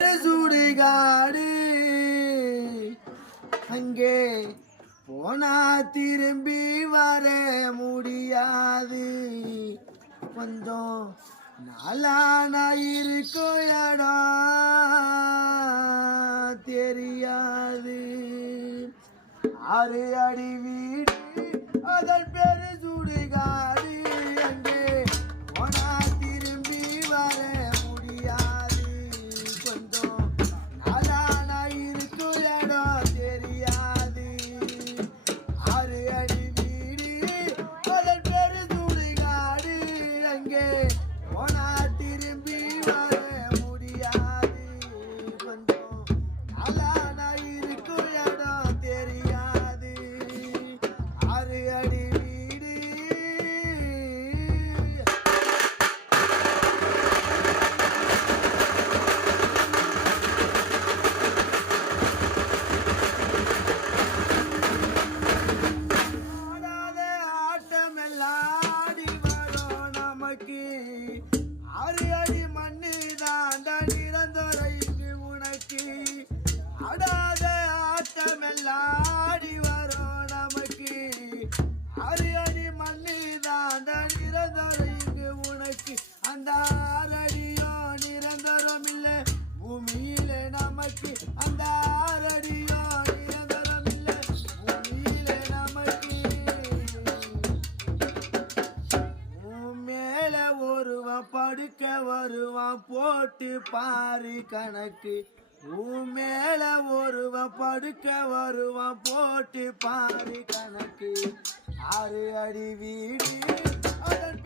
சுடுகாடு அங்கே போனா திரும்பி வர முடியாது. கொஞ்சம் நாளான இருக்கும் இடம் தெரியாது. 6 அடி வீடு அதன் பேரு சுடுகாடு. அங்கே போனா திரும்பி வர முடியாது. கொஞ்சம் நாளான இருக்கும் இடம் தெரியாது. 6 அடி வீடு அதன் பேரு சுடுகாடு. அங்கே போனா திரும்பி வர முடியாது. கொஞ்சம் நாளான இருக்கும் இடம் தெரியாது. 6 அடி வீடு. ஆடாத ஆட்டமெல்லாம் ஆடி வரும் நமக்கு. 6 அடி மண்ணு தாண்ட நிரந்தரைக்கு உனக்கு. ஆடாத ஆட்டமெல்லாம் ஆடி வரும் நமக்கு. 6 அடி மண்ணு தாண்ட நிரந்தரைக்கு உனக்கு. அந்த 6 அடியும் நிரந்தரம் இல்லை பூமியில நமக்கு. அந்த 6 அடியும் நிரந்தரம் இல்லை பூமியில நமக்கு. உன் மேல ஒருவன் படுக்க வருவான் போட்டு பாரு கணக்கு. உன் மேல ஒருவன் படுக்க வருவான் போட்டு பாரு கணக்கு. 6 அடி வீடு அதன்